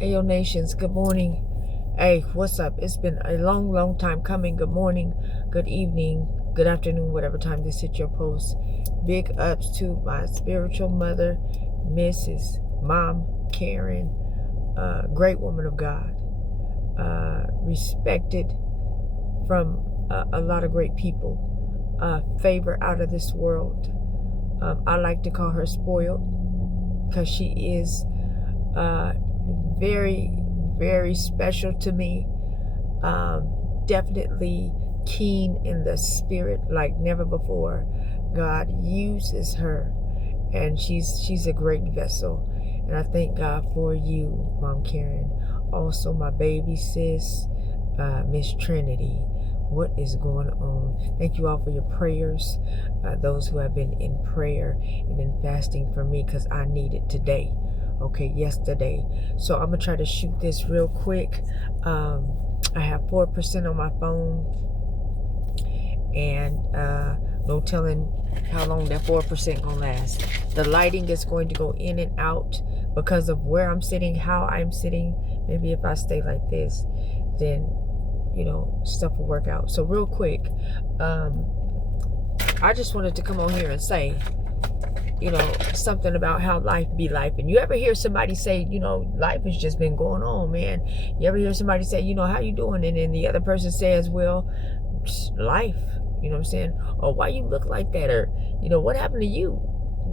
Ayo Nations, good morning. Hey, what's up? It's been a long time coming. Good morning, good evening, good afternoon, whatever time this hit your post. Big ups to my spiritual mother, Mrs. Mom Karen, great woman of God, respected from a lot of great people, favor out of this world. I like to call her spoiled because she is very special to me. Definitely keen in the spirit like never before. God uses her, and she's a great vessel, and I thank God for you, Mom Karen. Also my baby sis, Miss Trinity. What is going on? Thank you all for your prayers, those who have been in prayer and in fasting for me, because I need it today. Okay, yesterday. So I'm gonna try to shoot this real quick. I have 4% on my phone, and no telling how long that 4% gonna last. The lighting is going to go in and out because of where I'm sitting, how I'm sitting. Maybe if I stay like this, then stuff will work out. So real quick, I just wanted to come on here and say, something about how life be life. And you ever hear somebody say, life has just been going on, man. You ever hear somebody say, how you doing? And then the other person says, well, life, you know what I'm saying? Or why you look like that? Or, what happened to you?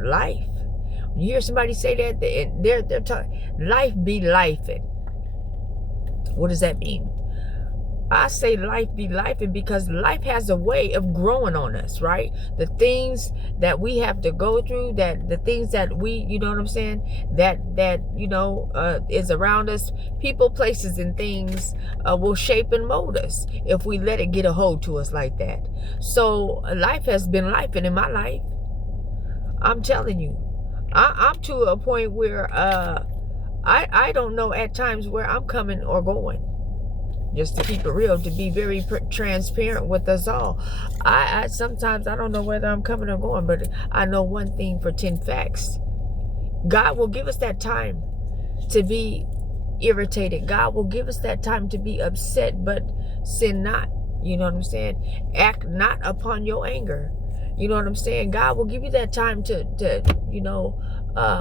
Life. You hear somebody say that, they're talking, life be life. And what does that mean? I say life be life, and because life has a way of growing on us, right? The things that we have to go through, that the things that we, you know what I'm saying, that is around us, people, places, and things will shape and mold us if we let it get a hold to us like that. So life has been life, and in my life, I'm telling you, I'm to a point where I don't know at times where I'm coming or going. Just to keep it real, to be very transparent with us all. I sometimes I don't know whether I'm coming or going, but I know one thing for 10 facts. God will give us that time to be irritated. God will give us that time to be upset, but sin not. You know what I'm saying? Act not upon your anger. You know what I'm saying? God will give you that time to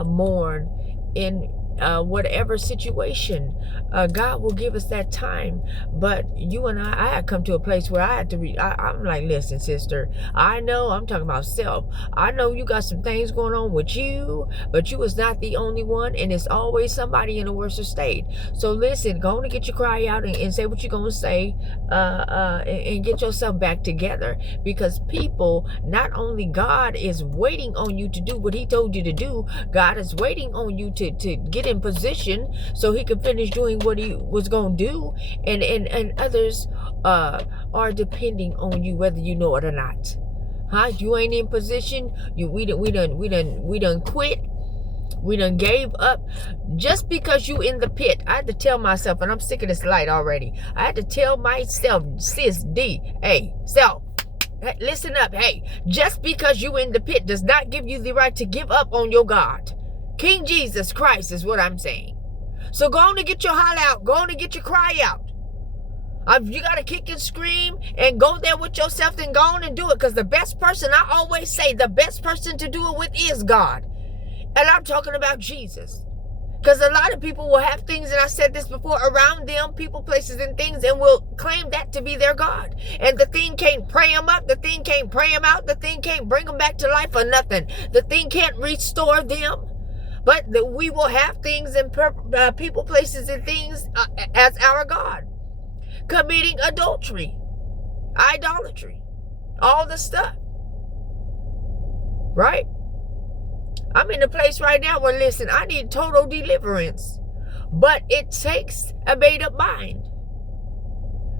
mourn in whatever situation. God will give us that time. But you and I had come to a place where I had to I'm like, listen, sister, I know, I'm talking about self. I know you got some things going on with you, but you was not the only one, and it's always somebody in a worse state. So listen, go on and get your cry out and say what you're going to say, and get yourself back together, because people, not only God is waiting on you to do what he told you to do, God is waiting on you to get in position so he could finish doing what he was going to do, and others are depending on you, whether you know it or not. You ain't in position. We done quit. We done gave up. Just because you in the pit, I had to tell myself, and I'm sick of this light already, I had to tell myself, sis D, hey, self, hey, listen up, hey, just because you in the pit does not give you the right to give up on your God. King Jesus Christ is what I'm saying. So go on and get your holler out. Go on and get your cry out. You got to kick and scream and go there with yourself, and go on and do it. Because the best person, I always say, the best person to do it with is God. And I'm talking about Jesus. Because a lot of people will have things, and I said this before, around them, people, places, and things, and will claim that to be their God. And the thing can't pray them up. The thing can't pray them out. The thing can't bring them back to life or nothing. The thing can't restore them. But we will have things and people, places, and things as our God. Committing adultery, idolatry, all the stuff. Right? I'm in a place right now where, listen, I need total deliverance. But it takes a made-up mind.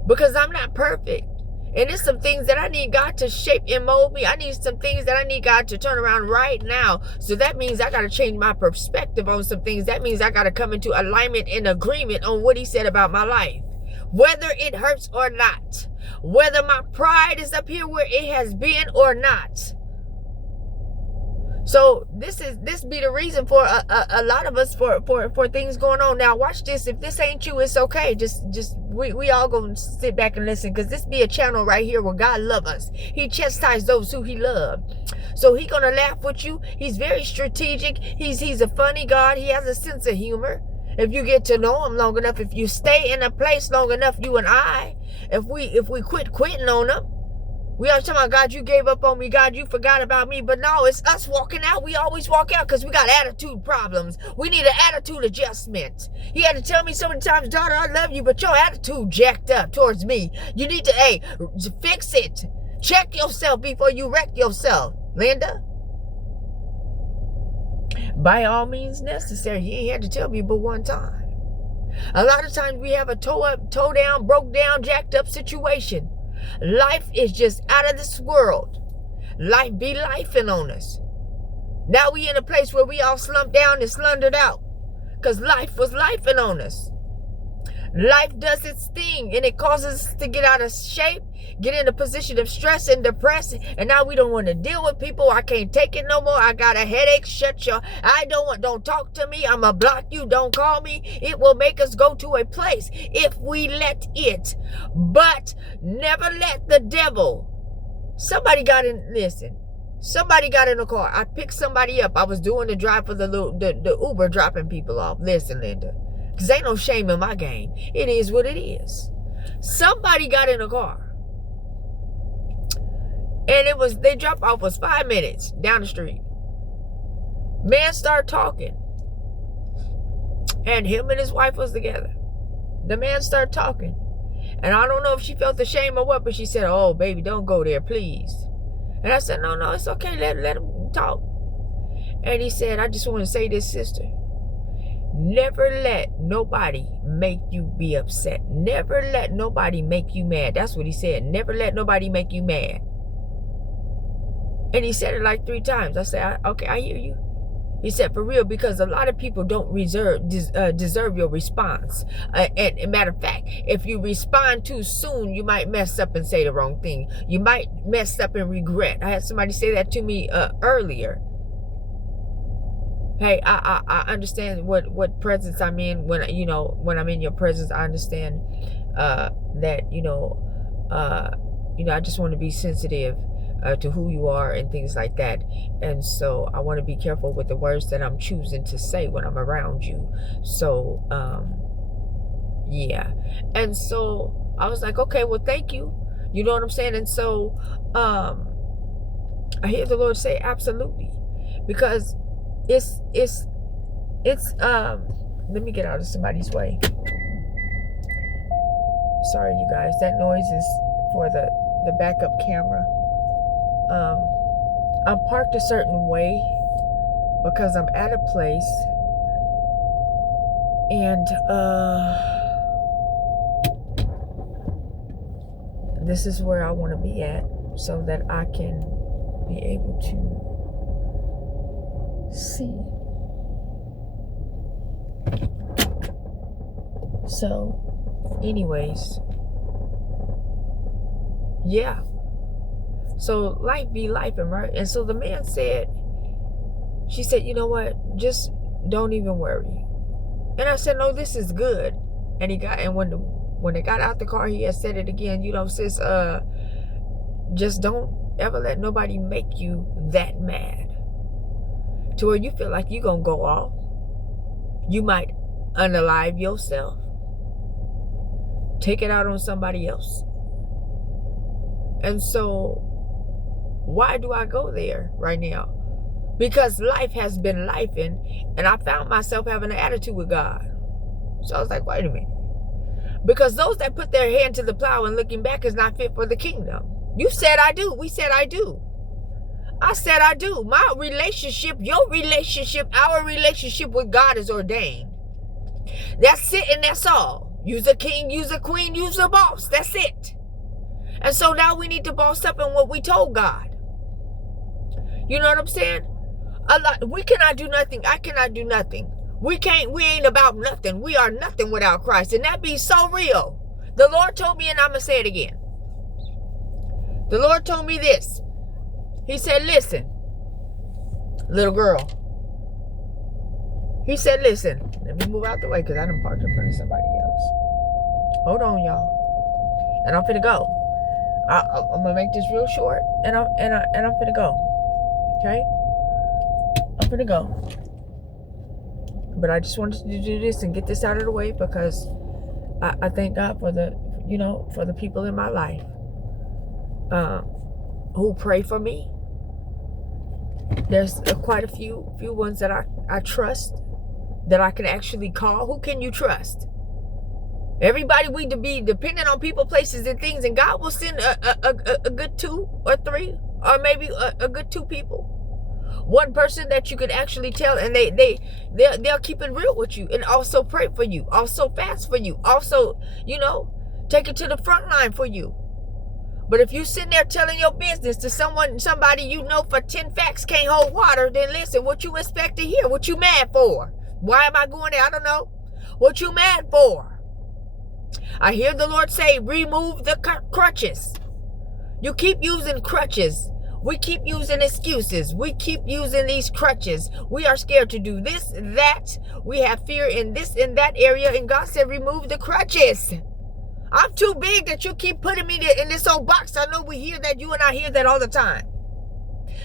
Because I'm not perfect. And there's some things that I need God to shape and mold me. I need some things that I need God to turn around right now. So that means I got to change my perspective on some things. That means I got to come into alignment and agreement on what he said about my life. Whether it hurts or not. Whether my pride is up here where it has been or not. So this be the reason for a lot of us for things going on. Now watch this. If this ain't you, it's okay. Just we all gonna sit back and listen, because this be a channel right here where God love us. He chastised those who he loved. So he gonna laugh with you. He's very strategic. He's a funny God. He has a sense of humor. If you get to know him long enough, if you stay in a place long enough, you and I, if we quit quitting on him. We always talking about, God, you gave up on me. God, you forgot about me. But no, it's us walking out. We always walk out because we got attitude problems. We need an attitude adjustment. He had to tell me so many times, daughter, I love you, but your attitude jacked up towards me. You need to, fix it. Check yourself before you wreck yourself. Linda? By all means necessary. He ain't had to tell me but one time. A lot of times we have a toe down, broke down, jacked up situation. Life is just out of this world. Life be lifing on us. Now we in a place where we all slumped down and slundered out, because life was lifing on us. Life does its thing, and it causes us to get out of shape, get in a position of stress and depression, and now we don't want to deal with people. I can't take it no more. I got a headache. Don't talk to me. I'ma block you. Don't call me. It will make us go to a place if we let it. But never let the devil. Somebody got in the car. I picked somebody up. I was doing the drive for the Uber, dropping people off. Listen, Linda. Because ain't no shame in my game. It is what it is. Somebody got in a car. And they drop off was 5 minutes down the street. Man started talking. And him and his wife was together. The man started talking. And I don't know if she felt the shame or what, but she said, oh, baby, don't go there, please. And I said, no, it's okay. Let him talk. And he said, I just want to say this, sister. Never let nobody make you be upset. Never let nobody make you mad. That's what he said. Never let nobody make you mad. And he said it like 3 times. I said, okay, I hear you. He said, for real, because a lot of people don't deserve your response. And matter of fact, if you respond too soon, you might mess up and say the wrong thing. You might mess up and regret. I had somebody say that to me earlier. Hey, I understand what presence I'm in. When I'm in your presence, I understand that I just want to be sensitive to who you are and things like that. And so I want to be careful with the words that I'm choosing to say when I'm around you. So yeah. And so I was like, okay, well, thank you. You know what I'm saying? And so I hear the Lord say, absolutely, because it's let me get out of somebody's way. Sorry, you guys, that noise is for the backup camera. I'm parked a certain way because I'm at a place, and this is where I want to be at so that I can be able to see. So anyways, yeah, so life be life, right? And so the man said, she said, you know what, just don't even worry. And I said, no, this is good. And when they got out the car, he had said it again, sis, just don't ever let nobody make you that mad to where you feel like you're gonna go off. You might unalive yourself. Take it out on somebody else. And so why do I go there right now? Because life has been lifing, and I found myself having an attitude with God. So I was like, wait a minute. Because those that put their hand to the plow and looking back is not fit for the kingdom. You said I do. We said I do. I said I do. My relationship, your relationship, our relationship with God is ordained. That's it, and that's all. You's a king, you's a queen, you's a boss. That's it. And so now we need to boss up in what we told God. You know what I'm saying? We cannot do nothing. I cannot do nothing. We ain't about nothing. We are nothing without Christ. And that be so real. The Lord told me, and I'm going to say it again. The Lord told me this. He said, listen, little girl. He said, listen, let me move out the way because I done parked in front of somebody else. Hold on, y'all. And I'm finna go. I'm gonna make this real short, and I'm finna go. Okay? I'm finna go. But I just wanted to do this and get this out of the way because I thank God for the people in my life who pray for me. There's quite a few ones that I trust, that I can actually call. Who can you trust? Everybody, we to be dependent on people, places, and things, and God will send a good 2 or 3 or maybe a good 2 people. One person that you could actually tell, and they'll keep it real with you, and also pray for you, also fast for you, also take it to the front line for you. But if you sitting there telling your business to somebody you know for 10 facts can't hold water, then listen, what you expect to hear? What you mad for? Why am I going there? I don't know. What you mad for? I hear the Lord say, remove the crutches. You keep using crutches. We keep using excuses. We keep using these crutches. We are scared to do this, that. We have fear in this, in that area. And God said, remove the crutches. I'm too big that you keep putting me in this old box. I know we hear that. You and I hear that all the time.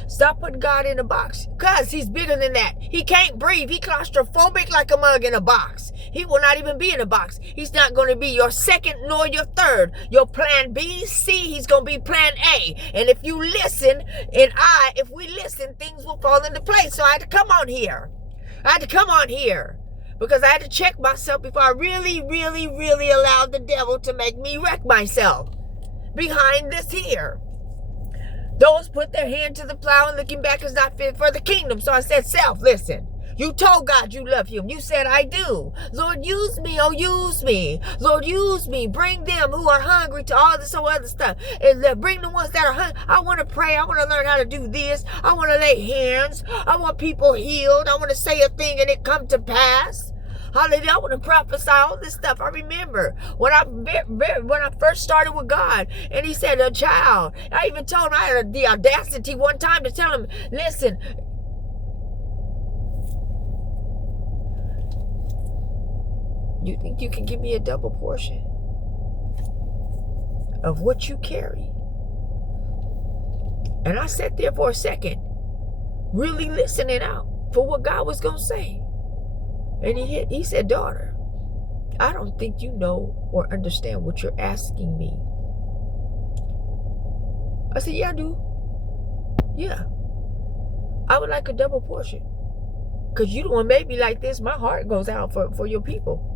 Stop putting God in a box, because he's bigger than that. He can't breathe. He claustrophobic like a mug in a box. He will not even be in a box. He's not going to be your second nor your third. Your plan B, C, he's going to be plan A. And if you listen, if we listen, things will fall into place. So I had to come on here. Because I had to check myself before I really, really, really allowed the devil to make me wreck myself behind this here. Those put their hand to the plow and looking back is not fit for the kingdom. So I said, self, listen. You told God you love him. You said, I do. Lord, use me. Oh, use me. Lord, use me. Bring them who are hungry to all this whole other stuff. And bring the ones that are hungry. I want to pray. I want to learn how to do this. I want to lay hands. I want people healed. I want to say a thing and it come to pass. Hallelujah. I want to prophesy all this stuff. I remember when I first started with God, and he said, a child. I even told him, I had the audacity one time to tell him, listen, you think you can give me a double portion of what you carry? And I sat there for a second, really listening out for what God was going to say. And he said, daughter, I don't think you know or understand what you're asking me. I said, yeah, I do. Yeah. I would like a double portion. Because you don't make me like this. My heart goes out for your people.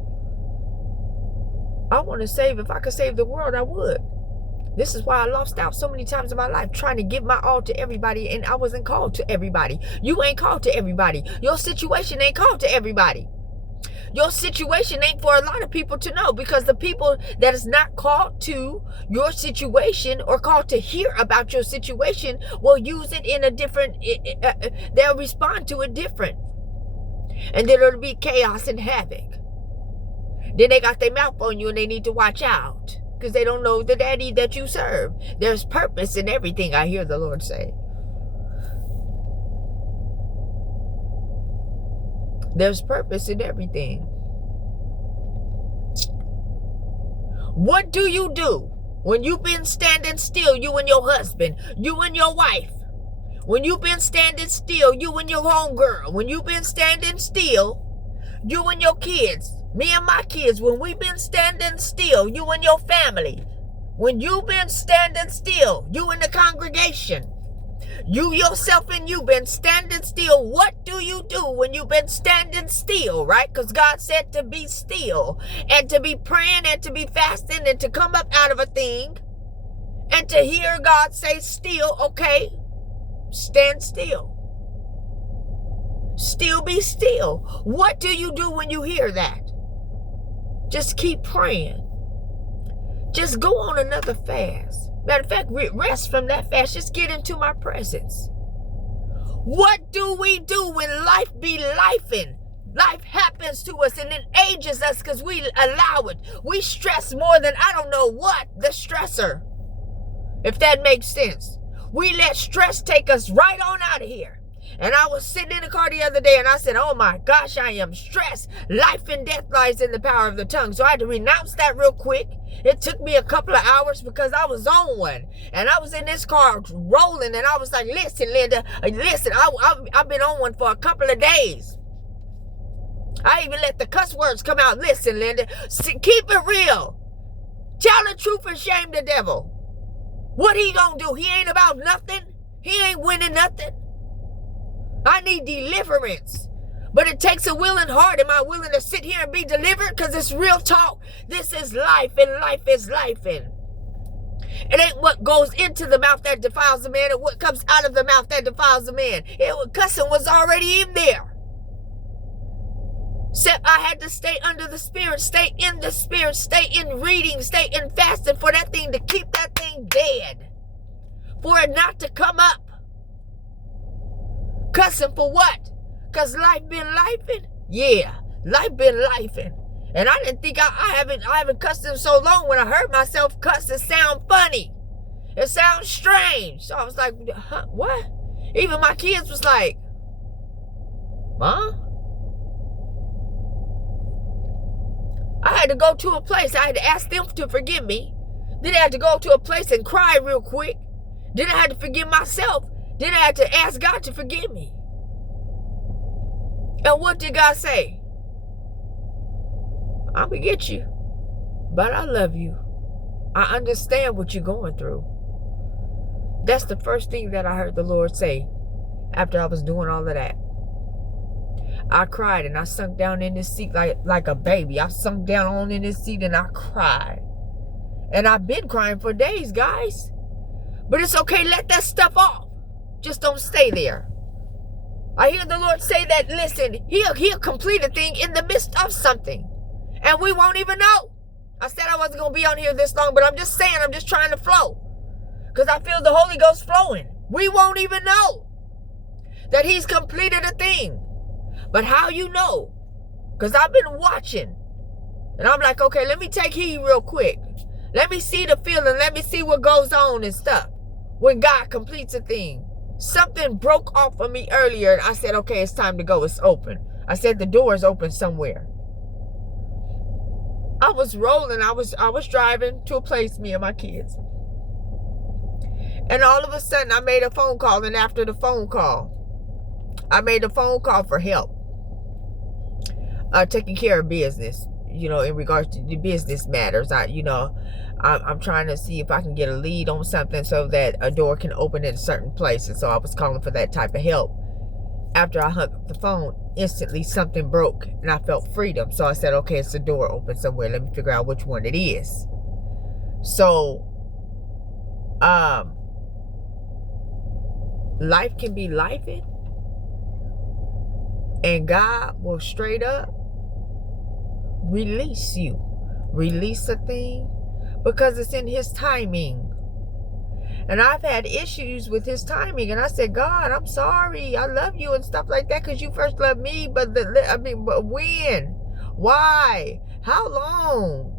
I want to save. If I could save the world, I would. This is why I lost out so many times in my life trying to give my all to everybody, and I wasn't called to everybody. You ain't called to everybody. Your situation ain't called to everybody. Your situation ain't for a lot of people to know, because the people that is not called to your situation or called to hear about your situation will use it in a different, they'll respond to it different. And then it'll be chaos and havoc. Then they got their mouth on you and they need to watch out, because they don't know the daddy that you serve. There's purpose in everything, I hear the Lord say. There's purpose in everything. What do you do when you've been standing still, you and your husband, you and your wife? When you've been standing still, you and your homegirl. When you've been standing still, you and your kids. Me and my kids, when we've been standing still, you and your family. When you've been standing still, you and the congregation. You yourself and you been standing still. What do you do when you've been standing still, right? Because God said to be still and to be praying and to be fasting and to come up out of a thing and to hear God say still, okay, stand still. Still be still. What do you do when you hear that? Just keep praying. Just go on another fast. Matter of fact, rest from that fast. Just get into my presence. What do we do when life be lifing? Life happens to us and it ages us because we allow it. We stress more than I don't know what, the stressor. If that makes sense. We let stress take us right on out of here. And I was sitting in the car the other day and I said, oh my gosh, I am stressed. Life and death lies in the power of the tongue. So I had to renounce that real quick. It took me a couple of hours because I was on one. And I was in this car rolling and I was like, listen, Linda, listen, I've been on one for a couple of days. I even let the cuss words come out. Listen, Linda, keep it real. Tell the truth and shame the devil. What he gonna do? He ain't about nothing. He ain't winning nothing. I need deliverance. But it takes a willing heart. Am I willing to sit here and be delivered? Because it's real talk. This is life, and life is life. And it ain't what goes into the mouth that defiles the man, and what comes out of the mouth that defiles the man. Cussing was already in there. So I had to stay under the Spirit, stay in the Spirit, stay in reading, stay in fasting for that thing to keep that thing dead. For it not to come up. Cussing for what? Because life been lifing? Yeah, life been lifing. And I didn't think I haven't cussed in so long. When I heard myself cuss, it sound funny. It sounds strange. So I was like, huh, what? Even my kids was like, Mom? I had to go to a place. I had to ask them to forgive me. Then I had to go to a place and cry real quick. Then I had to forgive myself. Then I had to ask God to forgive me. And what did God say? I'm going to get you, but I love you. I understand what you're going through. That's the first thing that I heard the Lord say after I was doing all of that. I cried and I sunk down in this seat like a baby. I sunk down on in this seat and I cried. And I've been crying for days, guys. But it's okay. Let that stuff off. Just don't stay there. I hear the Lord say that, listen, he'll complete a thing in the midst of something. And we won't even know. I said I wasn't going to be on here this long, but I'm just saying, I'm just trying to flow. Because I feel the Holy Ghost flowing. We won't even know that he's completed a thing. But how you know? Because I've been watching. And I'm like, okay, let me take heed real quick. Let me see the feeling. Let me see what goes on and stuff. When God completes a thing. Something broke off of me earlier. And I said, okay, it's time to go. It's open. I said, the door is open somewhere. I was rolling. I was driving to a place, me and my kids. And all of a sudden, I made a phone call. And after the phone call, I made a phone call for help. Taking care of business, in regards to the business matters. I'm trying to see if I can get a lead on something so that a door can open in a certain place. And so I was calling for that type of help. After I hung up the phone, instantly something broke and I felt freedom. So I said, okay, it's a door open somewhere. Let me figure out which one it is. So, life can be lifing. And God will straight up release you. Release a thing because it's in his timing. And I've had issues with his timing. And I said, God, I'm sorry. I love you and stuff like that because you first loved me. But when? Why? How long?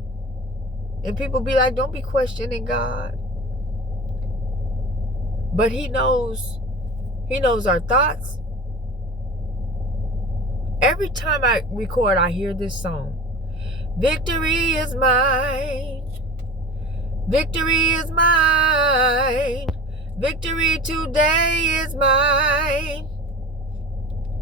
And people be like, don't be questioning God. But he knows our thoughts. Every time I record, I hear this song. Victory is mine. Victory is mine. Victory today is mine.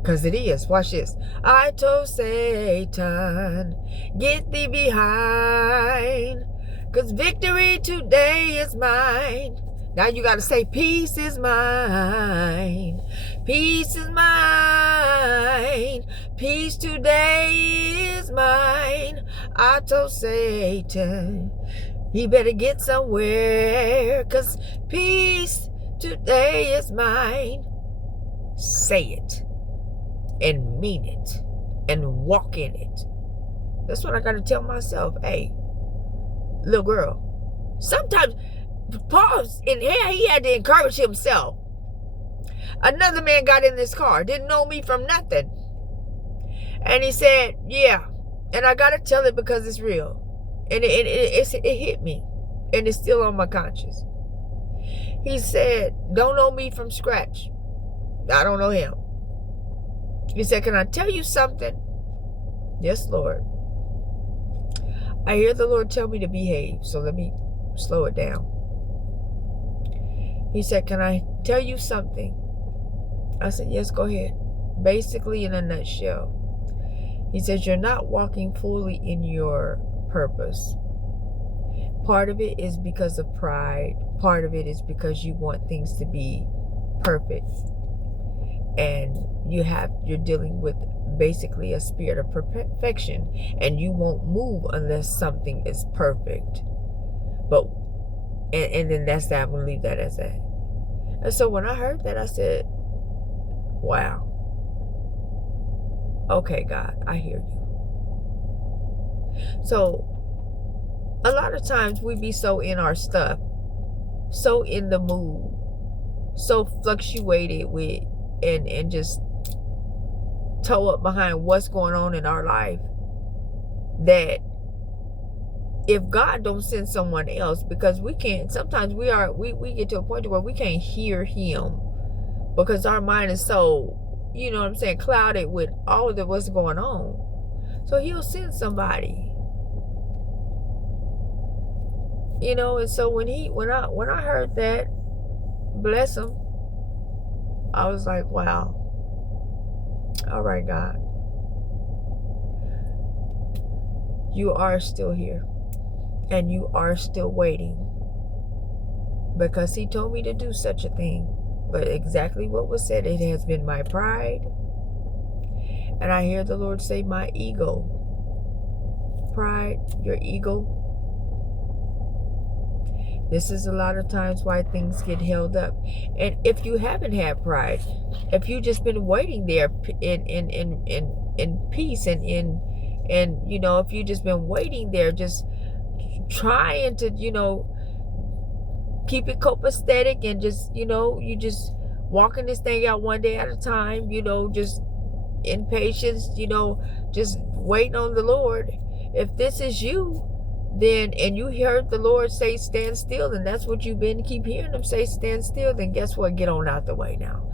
Because it is. Watch this. I told Satan, get thee behind. Because victory today is mine. Now you got to say, peace is mine. Peace is mine. Peace today is mine. I told Satan, he better get somewhere. Because peace today is mine. Say it. And mean it. And walk in it. That's what I got to tell myself. Hey, little girl. Sometimes Paul, in here, he had to encourage himself. Another man got in this car, didn't know me from nothing. And he said, yeah. And I got to tell it because it's real. And it hit me. And it's still on my conscience. He said, don't know me from scratch. I don't know him. He said, can I tell you something? Yes, Lord. I hear the Lord tell me to behave, so let me slow it down. He said, can I tell you something? I said, yes, go ahead. Basically, in a nutshell, he says, you're not walking fully in your purpose. Part of it is because of pride. Part of it is because you want things to be perfect. And you're dealing with basically a spirit of perfection. And you won't move unless something is perfect. And then that's that. I'm going to leave that as that. And so when I heard that, I said, wow. Okay, God, I hear you. So a lot of times we be so in our stuff, so in the mood, so fluctuated with and just toe up behind what's going on in our life, that if God don't send someone else, because we can't, sometimes we get to a point where we can't hear him because our mind is so, you know what I'm saying, clouded with all of what's going on. So he'll send somebody. You know, and so when I heard that, bless him, I was like, wow. All right, God. You are still here. And you are still waiting. Because he told me to do such a thing. But exactly what was said, it has been my pride. And I hear the Lord say, my ego. Pride, your ego. This is a lot of times why things get held up. And if you haven't had pride, if you've just been waiting there in peace and you know, if you've just been waiting there, just trying to, you know, keep it copacetic and just, you know, you just walking this thing out one day at a time, you know, just in patience, you know, just waiting on the Lord. If this is you, then, and you heard the Lord say stand still, and that's what you've been keep hearing him say stand still, then guess what? Get on out the way now.